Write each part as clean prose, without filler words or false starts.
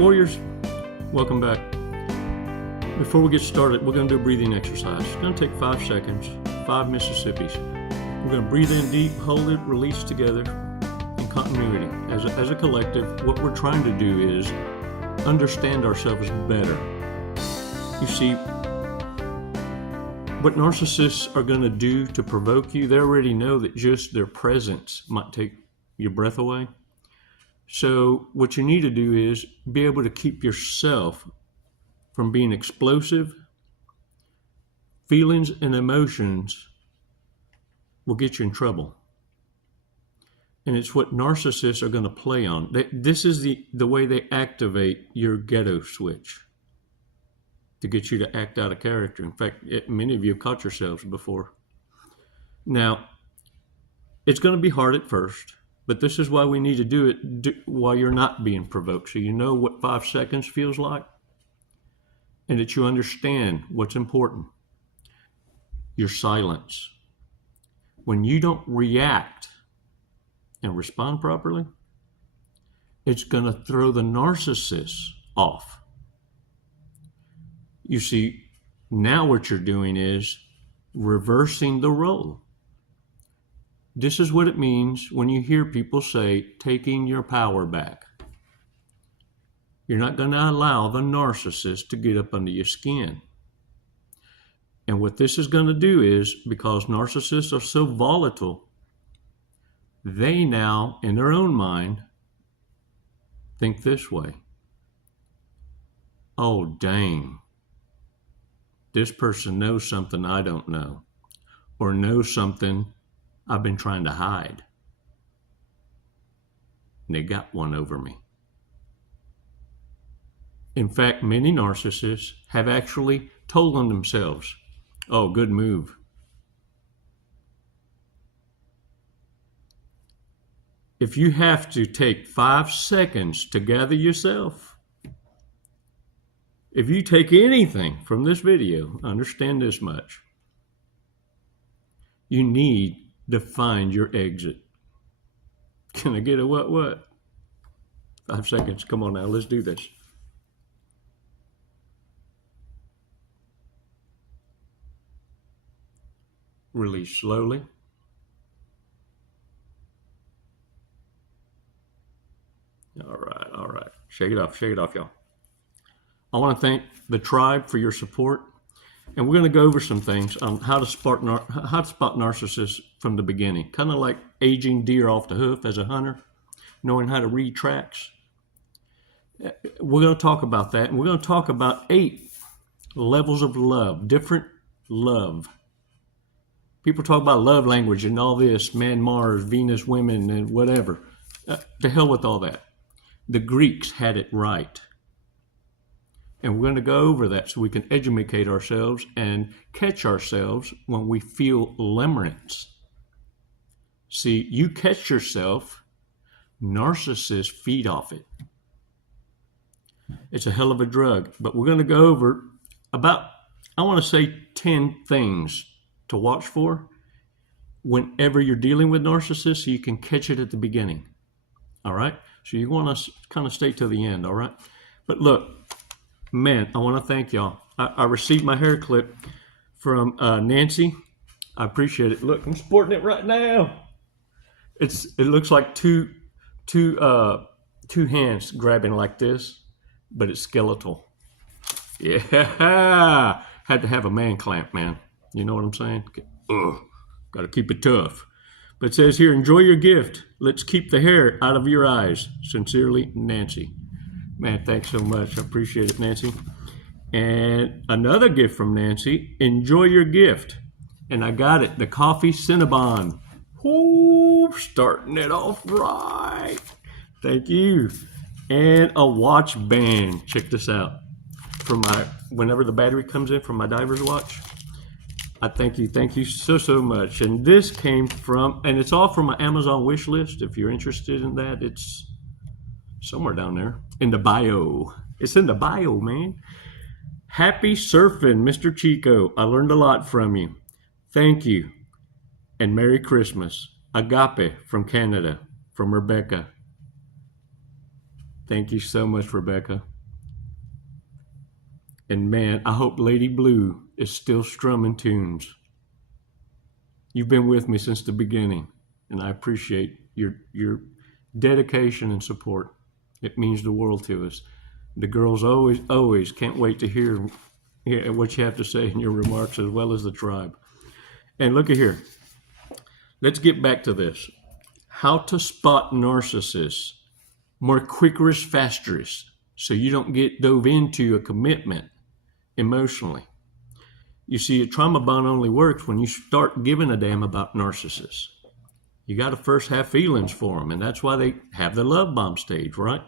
Warriors, welcome back. Before we get started, we're going to do a breathing exercise. It's going to take 5 seconds, 5 Mississippis. We're going to breathe in deep, hold it, release together in continuity. As a collective, what we're trying to do is understand ourselves better. You see, what narcissists are going to do to provoke you, they already know that just their presence might take your breath away. So what you need to do is be able to keep yourself from being explosive. Feelings and emotions will get you in trouble. And it's what narcissists are going to play on. This is the way they activate your ghetto switch to get you to act out of character. In fact, many of you have caught yourselves before. Now, it's going to be hard at first. But this is why we need to do it while you're not being provoked. So you know what 5 seconds feels like. And that you understand what's important. Your silence. When you don't react and respond properly, it's going to throw the narcissist off. You see, now what you're doing is reversing the role. This is what it means when you hear people say, taking your power back. You're not going to allow the narcissist to get up under your skin. And what this is going to do is, because narcissists are so volatile, they now, in their own mind, think this way. Oh, dang. This person knows something I don't know, or knows something I've been trying to hide. And they got one over me. In fact, many narcissists have actually told on themselves, oh, good move. If you have to take 5 seconds to gather yourself, if you take anything from this video, understand this much. You need to find your exit. Can I get a what? 5 seconds. Come on now, let's do this. Release slowly. All right. Shake it off, y'all. I want to thank the tribe for your support. And we're going to go over some things on how to spot narcissists from the beginning. Kind of like aging deer off the hoof as a hunter, knowing how to read tracks. We're going to talk about that. And we're going to talk about 8 levels of love, different love. People talk about love language and all this, man, Mars, Venus, women, and whatever. To hell with all that. The Greeks had it right. And we're going to go over that so we can educate ourselves and catch ourselves when we feel limerence. See, you catch yourself, narcissists feed off it. It's a hell of a drug. But we're going to go over about, I want to say 10 things to watch for whenever you're dealing with narcissists so you can catch it at the beginning. All right? So you want to kind of stay till the end, all right? But look, man, I want to thank y'all. I received my hair clip from Nancy. I appreciate it. Look, I'm sporting it right now. It looks like two hands grabbing like this, but it's skeletal. Yeah, had to have a man clamp, man. You know what I'm saying? Got to keep it tough. But it says here, enjoy your gift. Let's keep the hair out of your eyes. Sincerely, Nancy. Man, thanks so much. I appreciate it, Nancy. And another gift from Nancy. Enjoy your gift. And I got it. The coffee Cinnabon. Whoo, starting it off right. Thank you. And a watch band. Check this out. For my, whenever the battery comes in from my diver's watch. I thank you so much. And this came from, and it's all from my Amazon wish list. If you're interested in that, it's somewhere down there in the bio. It's in the bio, man. Happy surfing, Mr. Chico. I learned a lot from you. Thank you. And Merry Christmas. Agape from Canada, from Rebecca. Thank you so much, Rebecca. And man, I hope Lady Blue is still strumming tunes. You've been with me since the beginning, and I appreciate your dedication and support. It means the world to us. The girls always can't wait to hear what you have to say in your remarks, as well as the tribe. And look at here. Let's get back to this. How to spot narcissists more quickerest, fasterest, so you don't get dove into a commitment emotionally. You see, a trauma bond only works when you start giving a damn about narcissists. You got to first have feelings for them, and that's why they have the love bomb stage, right?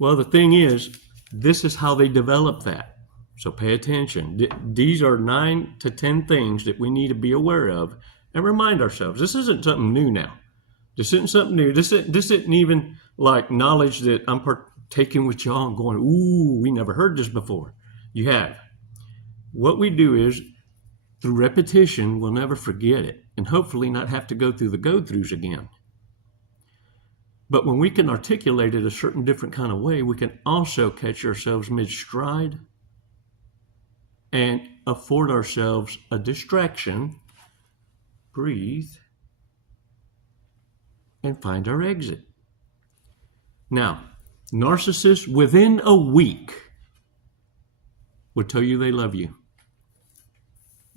Well, the thing is, this is how they develop that. So pay attention. These are 9 to 10 things that we need to be aware of and remind ourselves. This isn't something new now. This isn't something new. This isn't even like knowledge that I'm partaking with y'all and going, ooh, we never heard this before. You have. What we do is, through repetition, we'll never forget it, and hopefully not have to go through the go-throughs again. But when we can articulate it a certain different kind of way, we can also catch ourselves mid-stride and afford ourselves a distraction, breathe, and find our exit. Now, narcissists within a week will tell you they love you.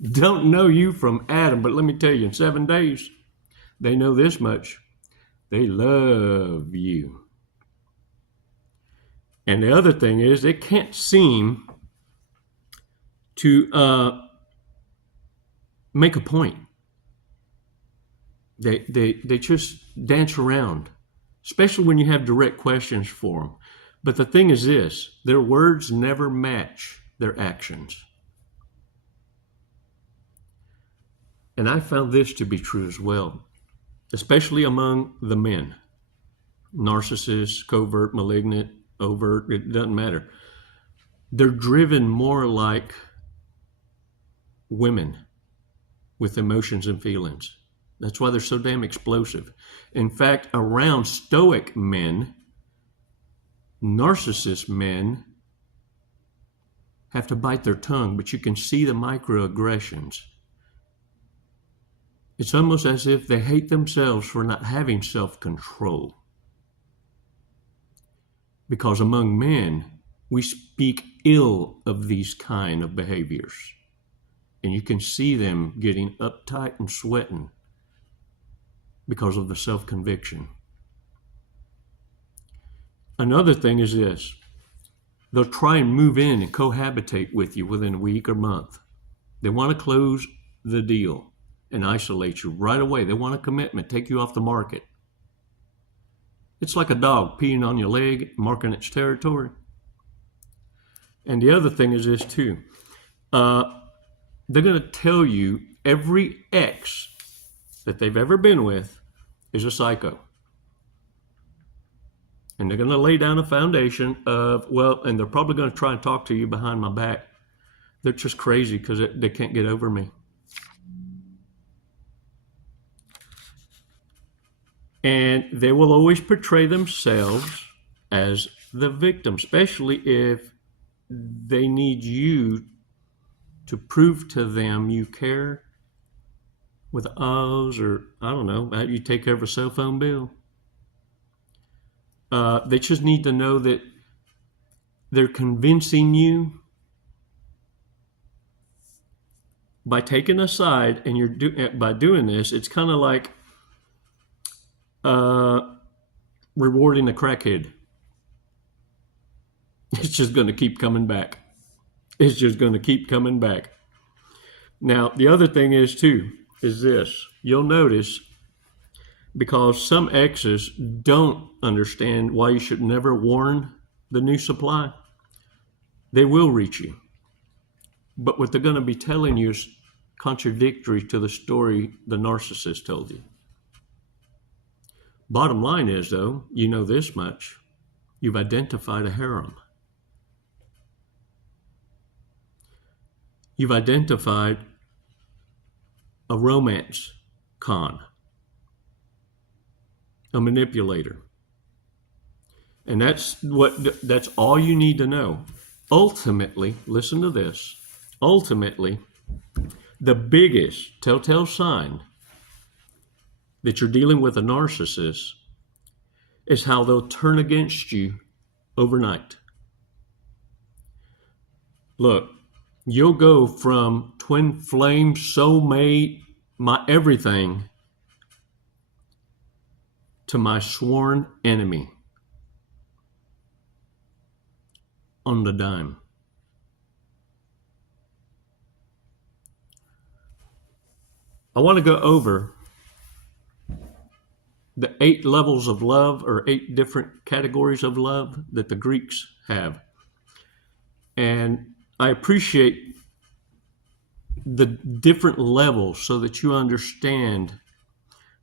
Don't know you from Adam, but let me tell you, in 7 days, they know this much. They love you. And the other thing is, they can't seem to make a point. They just dance around, especially when you have direct questions for them. But the thing is this, their words never match their actions. And I found this to be true as well, especially among the men. Narcissists, covert, malignant, overt, it doesn't matter. They're driven more like women with emotions and feelings. That's why they're so damn explosive. In fact, around stoic men, narcissist men have to bite their tongue, but you can see the microaggressions. It's almost as if they hate themselves for not having self-control. Because among men, we speak ill of these kind of behaviors. And you can see them getting uptight and sweating because of the self-conviction. Another thing is this. They'll try and move in and cohabitate with you within a week or month. They want to close the deal and isolate you right away. They want a commitment, take you off the market. It's like a dog peeing on your leg, marking its territory. And the other thing is this too. They're going to tell you every ex that they've ever been with is a psycho. And they're going to lay down a foundation of, well, and they're probably going to try and talk to you behind my back. They're just crazy because they can't get over me. And they will always portray themselves as the victim, especially if they need you to prove to them you care with O's, or I don't know, how you take care of a cell phone bill. They just need to know that they're convincing you by taking a side, and by doing this, it's kind of like rewarding a crackhead. It's just going to keep coming back. It's just going to keep coming back. Now, the other thing is too, is this. You'll notice, because some exes don't understand why you should never warn the new supply, they will reach you. But what they're going to be telling you is contradictory to the story the narcissist told you. Bottom line is, though, you know this much. You've identified a harem. You've identified a romance con, a manipulator. And that's all you need to know. Ultimately, listen to this. Ultimately, the biggest telltale sign that you're dealing with a narcissist is how they'll turn against you overnight. Look, you'll go from twin flame, soulmate, my everything, to my sworn enemy on the dime. I want to go over the 8 levels of love, or 8 different categories of love that the Greeks have. And I appreciate the different levels so that you understand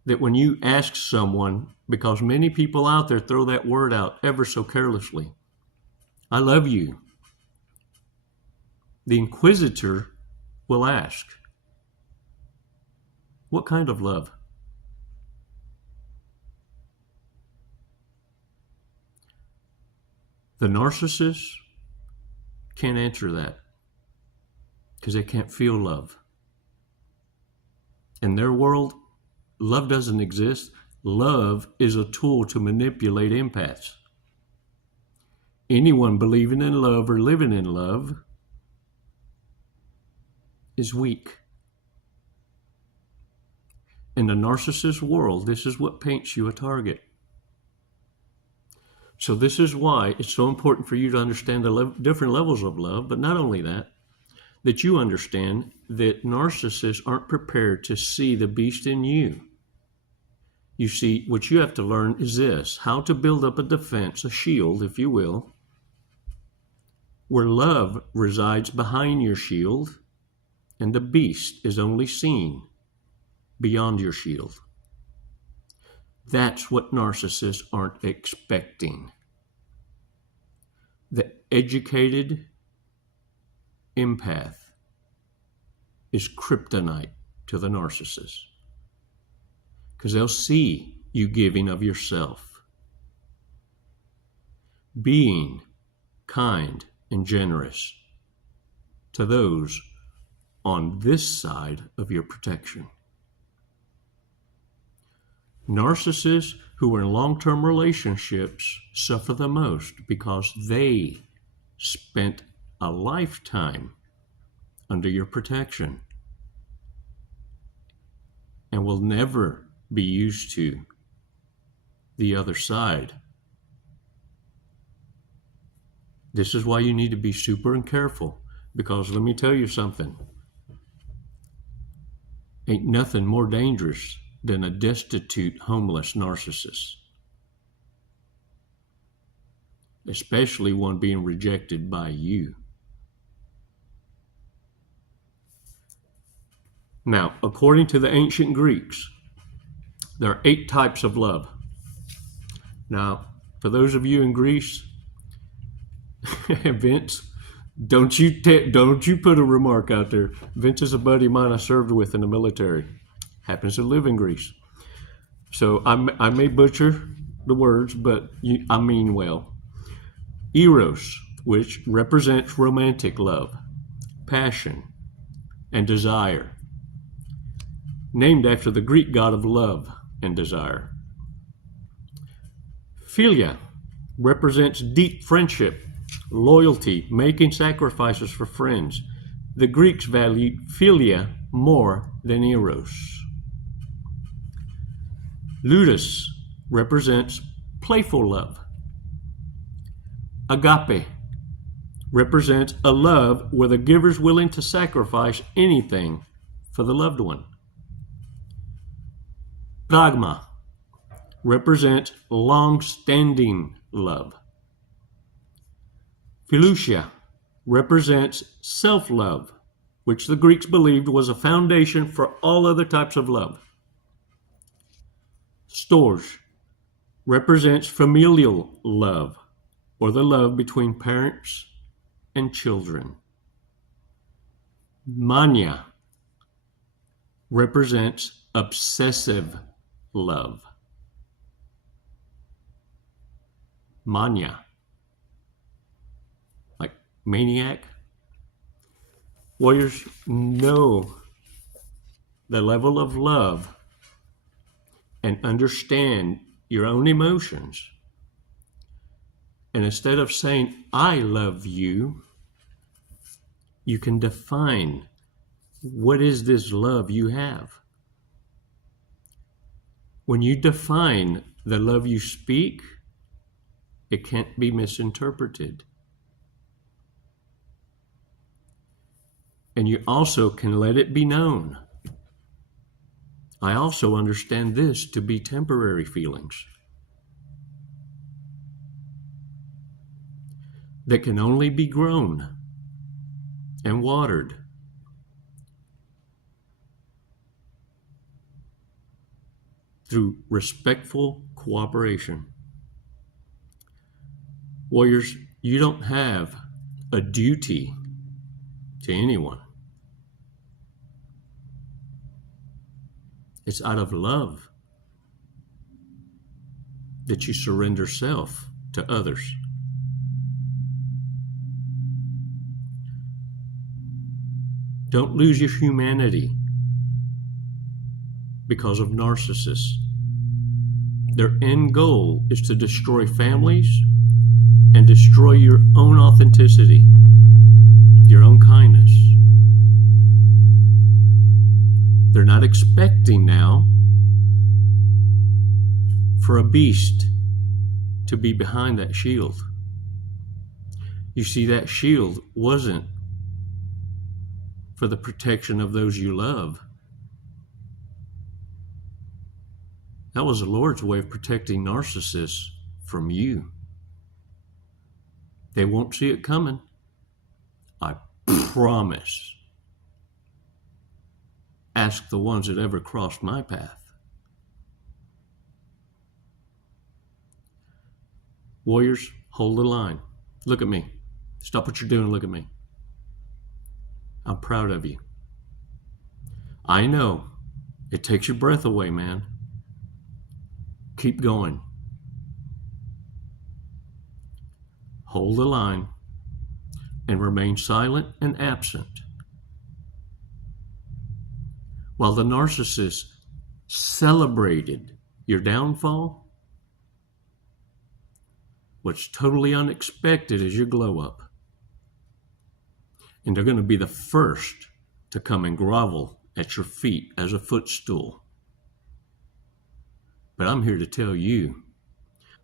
that when you ask someone, because many people out there throw that word out ever so carelessly, I love you, the inquisitor will ask, what kind of love? The narcissist can't answer that because they can't feel love. In their world, love doesn't exist. Love is a tool to manipulate empaths. Anyone believing in love or living in love is weak. In the narcissist world, this is what paints you a target. So this is why it's so important for you to understand the different levels of love, but not only that, that you understand that narcissists aren't prepared to see the beast in you. You see, what you have to learn is this, how to build up a defense, a shield, if you will, where love resides behind your shield and the beast is only seen beyond your shield. That's what narcissists aren't expecting. The educated empath is kryptonite to the narcissist because they'll see you giving of yourself, being kind and generous to those on this side of your protection. Narcissists who are in long-term relationships suffer the most because they spent a lifetime under your protection and will never be used to the other side. This is why you need to be super and careful, because let me tell you something. Ain't nothing more dangerous than a destitute, homeless narcissist, especially one being rejected by you. Now, according to the ancient Greeks, there are 8 types of love. Now, for those of you in Greece, Vince, don't you put a remark out there. Vince is a buddy of mine I served with in the military. Happens to live in Greece. So I may butcher the words, but I mean well. Eros, which represents romantic love, passion, and desire, named after the Greek god of love and desire. Philia represents deep friendship, loyalty, making sacrifices for friends. The Greeks valued philia more than eros. Ludus represents playful love. Agape represents a love where the giver is willing to sacrifice anything for the loved one. Pragma represents long-standing love. Philusia represents self-love, which the Greeks believed was a foundation for all other types of love. Storge represents familial love, or the love between parents and children. Mania represents obsessive love. mania, like maniac. Warriors, know the level of love and understand your own emotions. And instead of saying, I love you, you can define what is this love you have. When you define the love you speak, it can't be misinterpreted. And you also can let it be known. I also understand this to be temporary feelings that can only be grown and watered through respectful cooperation. Warriors, you don't have a duty to anyone. It's out of love that you surrender self to others. Don't lose your humanity because of narcissists. Their end goal is to destroy families and destroy your own authenticity, your own kindness. They're not expecting now for a beast to be behind that shield. You see, that shield wasn't for the protection of those you love. That was the Lord's way of protecting narcissists from you. They won't see it coming. I promise. Ask the ones that ever crossed my path. Warriors, hold the line. Look at me. Stop what you're doing. Look at me. I'm proud of you. I know it takes your breath away, man. Keep going. Hold the line and remain silent and absent. While the narcissist celebrated your downfall, what's totally unexpected is your glow up. And they're going to be the first to come and grovel at your feet as a footstool. But I'm here to tell you,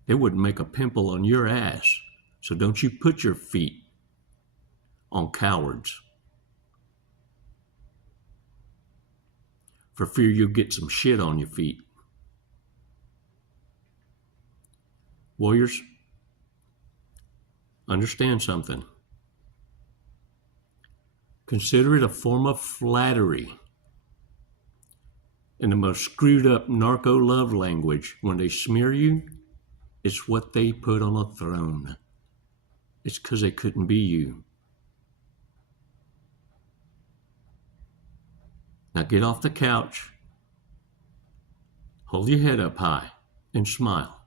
they wouldn't make a pimple on your ass. So don't you put your feet on cowards for fear you'll get some shit on your feet. Warriors, understand something. Consider it a form of flattery in the most screwed up narco love language. When they smear you, it's what they put on a throne. It's because they couldn't be you. Now get off the couch, hold your head up high, and smile.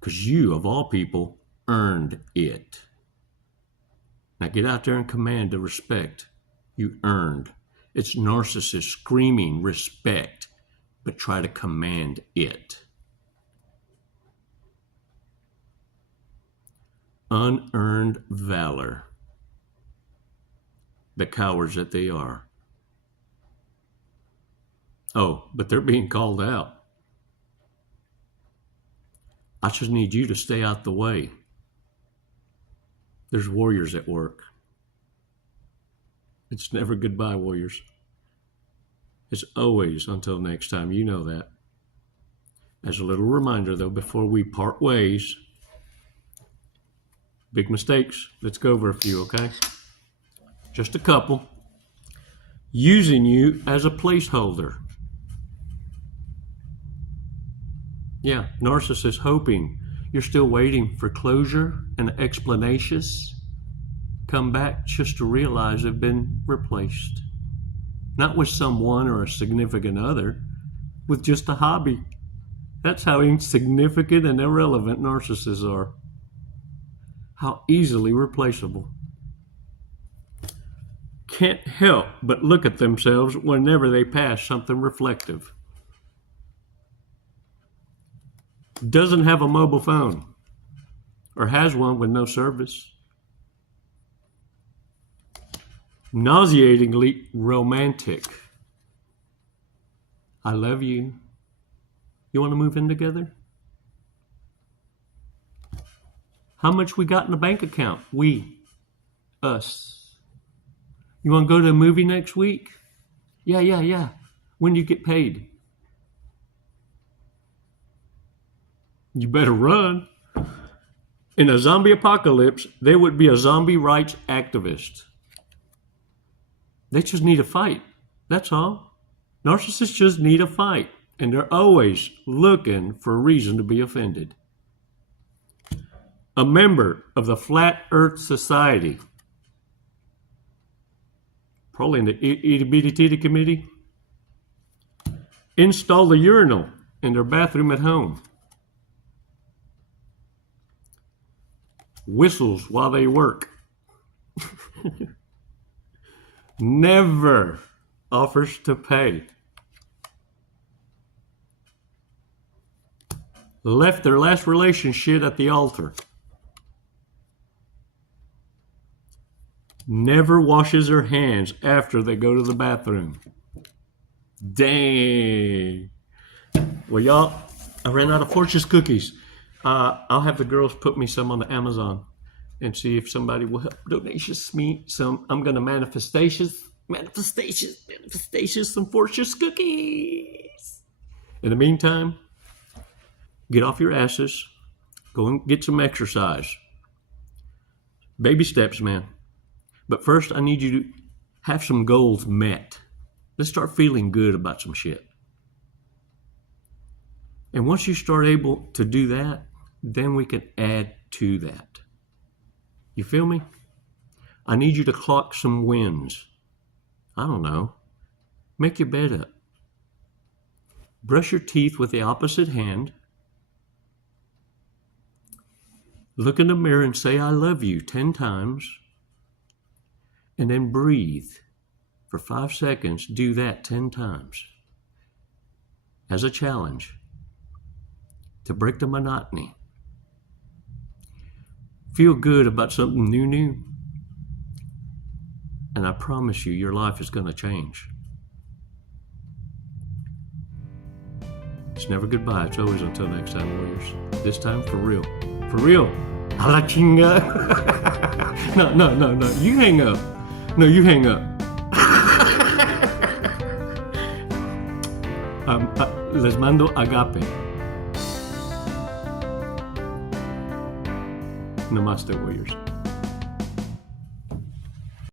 Because you, of all people, earned it. Now get out there and command the respect you earned. It's narcissists screaming respect, but try to command it. Unearned valor. The cowards that they are. Oh, but they're being called out. I just need you to stay out the way. There's warriors at work. It's never goodbye, warriors. It's always until next time. You know that. As a little reminder, though, before we part ways, big mistakes. Let's go over a few, okay? Just a couple. Using you as a placeholder. Yeah, narcissists hoping you're still waiting for closure and explanations. Come back just to realize they've been replaced. Not with someone or a significant other, with just a hobby. That's how insignificant and irrelevant narcissists are. How easily replaceable. Can't help but look at themselves whenever they pass something reflective. Doesn't have a mobile phone, or has one with no service. Nauseatingly romantic. I love you. You want to move in together? How much we got in the bank account? We. Us. You want to go to a movie next week? Yeah. When do you get paid? You better run. In a zombie apocalypse, they would be a zombie rights activist. They just need a fight. That's all. Narcissists just need a fight. And they're always looking for a reason to be offended. A member of the Flat Earth Society. Probably in the itty-bitty-titty committee. Install the urinal in their bathroom at home. Whistles while they work. Never offers to pay. Left their last relationship at the altar. Never washes her hands after they go to the bathroom. Dang. Well, y'all, I ran out of Fortune's cookies. I'll have the girls put me some on the Amazon and see if somebody will help donate me some. I'm going to manifestations, some Fortune's cookies. In the meantime, get off your asses. Go and get some exercise. Baby steps, man. But first, I need you to have some goals met. Let's start feeling good about some shit. And once you start able to do that, then we can add to that. You feel me? I need you to clock some wins. I don't know. Make your bed up. Brush your teeth with the opposite hand. Look in the mirror and say, I love you 10 times. And then breathe for 5 seconds. Do that 10 times. As a challenge to break the monotony. Feel good about something new. And I promise you, your life is going to change. It's never goodbye. It's always until next time, warriors. This time for real. For real. A la chinga. No. You hang up. No, you hang up. Les mando agape. Namaste, warriors.